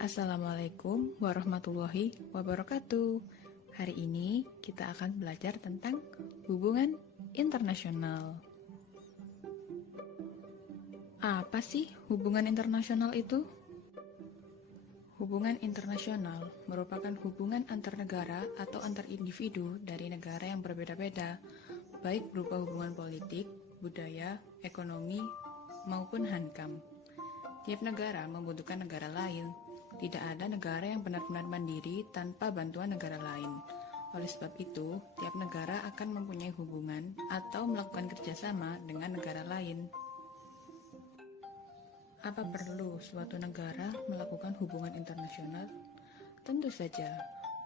Assalamualaikum warahmatullahi wabarakatuh. Hari ini kita akan belajar tentang hubungan internasional. Apa sih hubungan internasional itu? Hubungan internasional merupakan hubungan antar negara atau antar individu dari negara yang berbeda-beda, baik berupa hubungan politik, budaya, ekonomi, maupun hankam. Tiap negara membutuhkan negara lain. Tidak ada negara yang benar-benar mandiri tanpa bantuan negara lain. Oleh sebab itu, tiap negara akan mempunyai hubungan atau melakukan kerjasama dengan negara lain. Apa perlu suatu negara melakukan hubungan internasional? Tentu saja,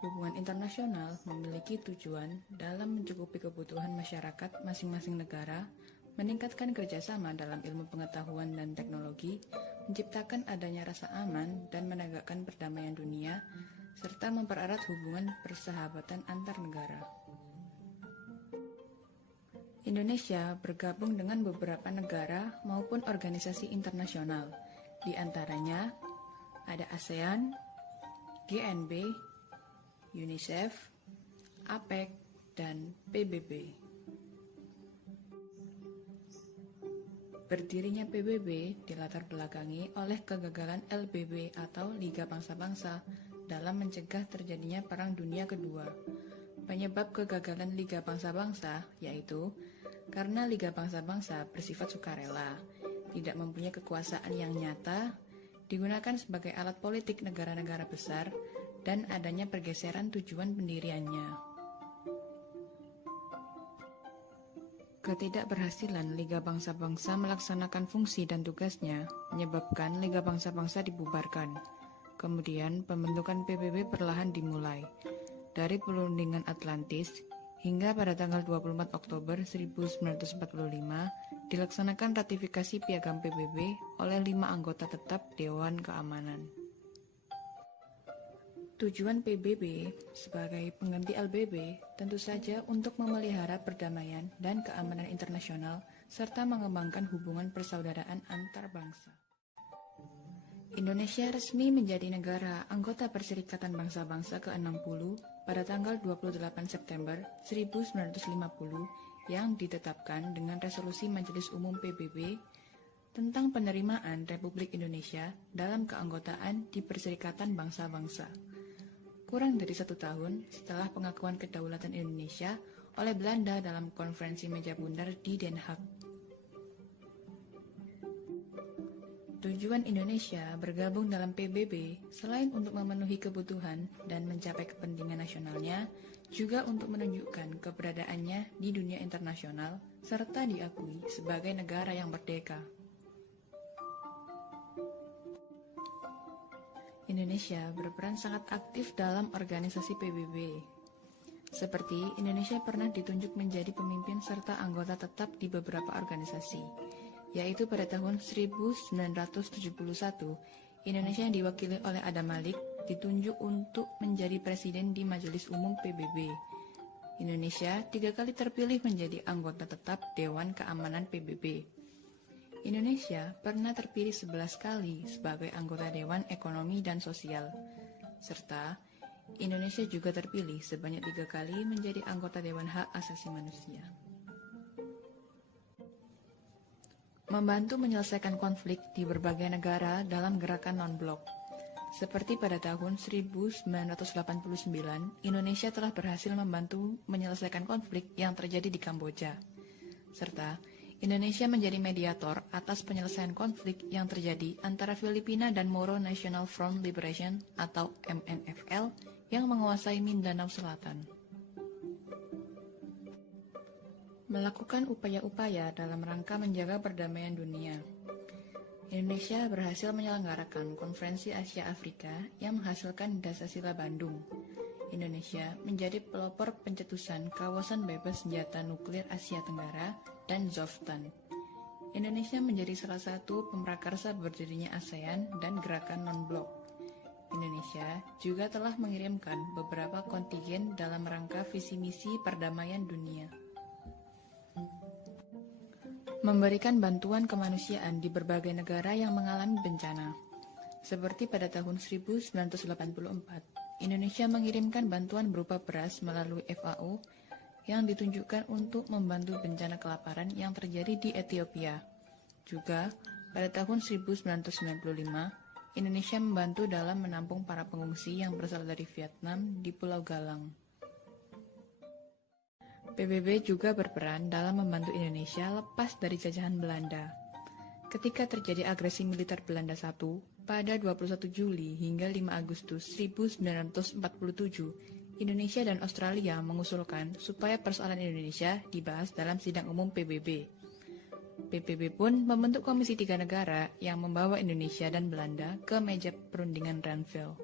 hubungan internasional memiliki tujuan dalam mencukupi kebutuhan masyarakat masing-masing negara, meningkatkan kerjasama dalam ilmu pengetahuan dan teknologi, menciptakan adanya rasa aman dan menegakkan perdamaian dunia, serta mempererat hubungan persahabatan antar negara. Indonesia bergabung dengan beberapa negara maupun organisasi internasional, di antaranya ada ASEAN, GNB, UNICEF, APEC, dan PBB. Berdirinya PBB dilatar belakangi oleh kegagalan LBB atau Liga Bangsa-Bangsa dalam mencegah terjadinya Perang Dunia Kedua. Penyebab kegagalan Liga Bangsa-Bangsa yaitu karena Liga Bangsa-Bangsa bersifat sukarela, tidak mempunyai kekuasaan yang nyata, digunakan sebagai alat politik negara-negara besar, dan adanya pergeseran tujuan pendiriannya. Ketidakberhasilan Liga Bangsa-Bangsa melaksanakan fungsi dan tugasnya menyebabkan Liga Bangsa-Bangsa dibubarkan. Kemudian pembentukan PBB perlahan dimulai. Dari perundingan Atlantis hingga pada tanggal 24 Oktober 1945 dilaksanakan ratifikasi Piagam PBB oleh 5 anggota tetap Dewan Keamanan. Tujuan PBB sebagai pengganti LBB tentu saja untuk memelihara perdamaian dan keamanan internasional serta mengembangkan hubungan persaudaraan antar bangsa. Indonesia resmi menjadi negara anggota Perserikatan Bangsa-Bangsa ke-60 pada tanggal 28 September 1950 yang ditetapkan dengan resolusi Majelis Umum PBB tentang penerimaan Republik Indonesia dalam keanggotaan di Perserikatan Bangsa-Bangsa. Kurang dari 1 tahun setelah pengakuan kedaulatan Indonesia oleh Belanda dalam konferensi meja bundar di Den Haag. Tujuan Indonesia bergabung dalam PBB selain untuk memenuhi kebutuhan dan mencapai kepentingan nasionalnya, juga untuk menunjukkan keberadaannya di dunia internasional serta diakui sebagai negara yang merdeka. Indonesia berperan sangat aktif dalam organisasi PBB. Seperti Indonesia pernah ditunjuk menjadi pemimpin serta anggota tetap di beberapa organisasi, yaitu pada tahun 1971, Indonesia yang diwakili oleh Adam Malik ditunjuk untuk menjadi presiden di Majelis Umum PBB. Indonesia 3 kali terpilih menjadi anggota tetap Dewan Keamanan PBB. Indonesia pernah terpilih 11 kali sebagai anggota Dewan Ekonomi dan Sosial, serta Indonesia juga terpilih sebanyak 3 kali menjadi anggota Dewan Hak Asasi Manusia. Membantu menyelesaikan konflik di berbagai negara dalam gerakan non-blok. Seperti pada tahun 1989, Indonesia telah berhasil membantu menyelesaikan konflik yang terjadi di Kamboja. Serta Indonesia menjadi mediator atas penyelesaian konflik yang terjadi antara Filipina dan Moro National Front Liberation atau MNFL yang menguasai Mindanao Selatan. Melakukan upaya-upaya dalam rangka menjaga perdamaian dunia. Indonesia berhasil menyelenggarakan Konferensi Asia Afrika yang menghasilkan Dasar Bandung. Indonesia menjadi pelopor pencetusan kawasan bebas senjata nuklir Asia Tenggara dan ZOFTAN. Indonesia menjadi salah satu pemrakarsa berdirinya ASEAN dan gerakan non-blok. Indonesia juga telah mengirimkan beberapa kontingen dalam rangka visi misi perdamaian dunia. Memberikan bantuan kemanusiaan di berbagai negara yang mengalami bencana. Seperti pada tahun 1984, Indonesia mengirimkan bantuan berupa beras melalui FAO yang ditunjukkan untuk membantu bencana kelaparan yang terjadi di Ethiopia. Juga, pada tahun 1995, Indonesia membantu dalam menampung para pengungsi yang berasal dari Vietnam di Pulau Galang. PBB juga berperan dalam membantu Indonesia lepas dari jajahan Belanda. Ketika terjadi agresi militer Belanda I pada 21 Juli hingga 5 Agustus 1947, Indonesia dan Australia mengusulkan supaya persoalan Indonesia dibahas dalam sidang umum PBB. PBB pun membentuk Komisi 3 Negara yang membawa Indonesia dan Belanda ke meja perundingan Renville.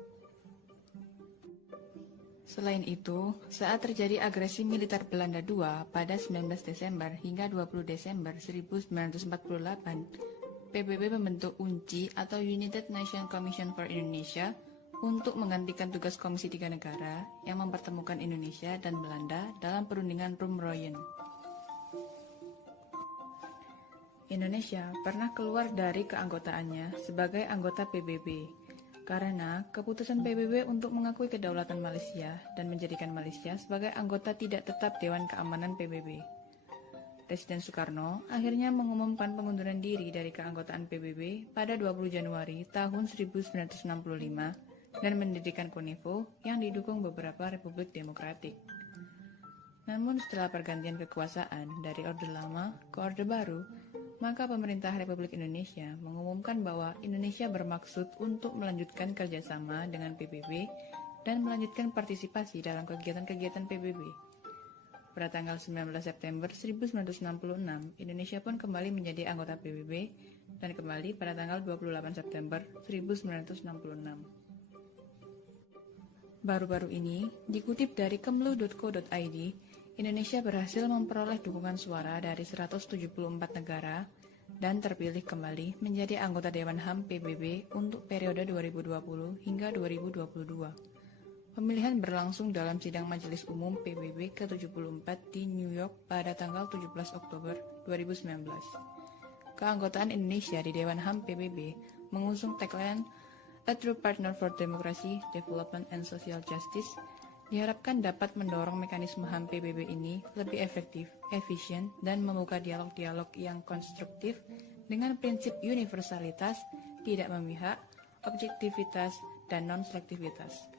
Selain itu, saat terjadi agresi militer Belanda II pada 19 Desember hingga 20 Desember 1948, PBB membentuk UNCI atau United Nations Commission for Indonesia untuk menggantikan tugas Komisi 3 Negara yang mempertemukan Indonesia dan Belanda dalam perundingan Roemen. Indonesia pernah keluar dari keanggotaannya sebagai anggota PBB karena keputusan PBB untuk mengakui kedaulatan Malaysia dan menjadikan Malaysia sebagai anggota tidak tetap Dewan Keamanan PBB. Presiden Soekarno akhirnya mengumumkan pengunduran diri dari keanggotaan PBB pada 20 Januari tahun 1965 dan mendirikan KONIFO yang didukung beberapa republik demokratik. Namun setelah pergantian kekuasaan dari Orde Lama ke Orde Baru, maka pemerintah Republik Indonesia mengumumkan bahwa Indonesia bermaksud untuk melanjutkan kerjasama dengan PBB dan melanjutkan partisipasi dalam kegiatan-kegiatan PBB. Pada tanggal 19 September 1966, Indonesia pun kembali menjadi anggota PBB dan kembali pada tanggal 28 September 1966. Baru-baru ini, dikutip dari kemlu.co.id, Indonesia berhasil memperoleh dukungan suara dari 174 negara dan terpilih kembali menjadi anggota Dewan HAM PBB untuk periode 2020 hingga 2022. Pemilihan berlangsung dalam sidang Majelis Umum PBB ke-74 di New York pada tanggal 17 Oktober 2019. Keanggotaan Indonesia di Dewan HAM PBB mengusung tagline A True Partner for Democracy, Development and Social Justice, diharapkan dapat mendorong mekanisme HAM PBB ini lebih efektif, efisien, dan membuka dialog-dialog yang konstruktif dengan prinsip universalitas, tidak memihak, objektivitas, dan non-selektivitas.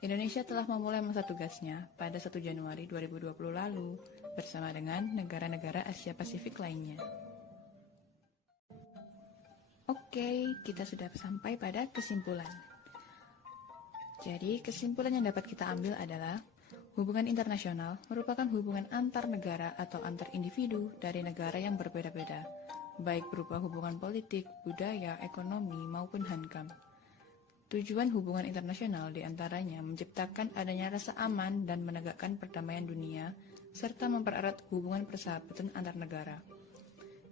Indonesia telah memulai masa tugasnya pada 1 Januari 2020 lalu bersama dengan negara-negara Asia Pasifik lainnya. Oke, kita sudah sampai pada kesimpulan. Jadi, kesimpulan yang dapat kita ambil adalah hubungan internasional merupakan hubungan antar negara atau antar individu dari negara yang berbeda-beda, baik berupa hubungan politik, budaya, ekonomi, maupun hankam. Tujuan hubungan internasional diantaranya menciptakan adanya rasa aman dan menegakkan perdamaian dunia, serta mempererat hubungan persahabatan antar negara.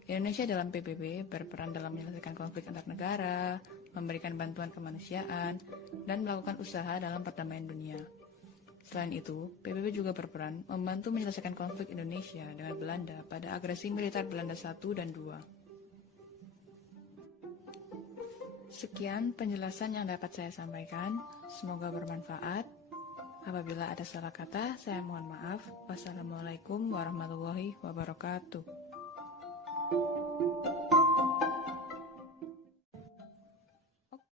Indonesia dalam PBB berperan dalam menyelesaikan konflik antar negara, memberikan bantuan kemanusiaan, dan melakukan usaha dalam perdamaian dunia. Selain itu, PBB juga berperan membantu menyelesaikan konflik Indonesia dengan Belanda pada agresi militer Belanda I dan II. Sekian penjelasan yang dapat saya sampaikan, semoga bermanfaat. Apabila ada salah kata, saya mohon maaf. Wassalamualaikum warahmatullahi wabarakatuh.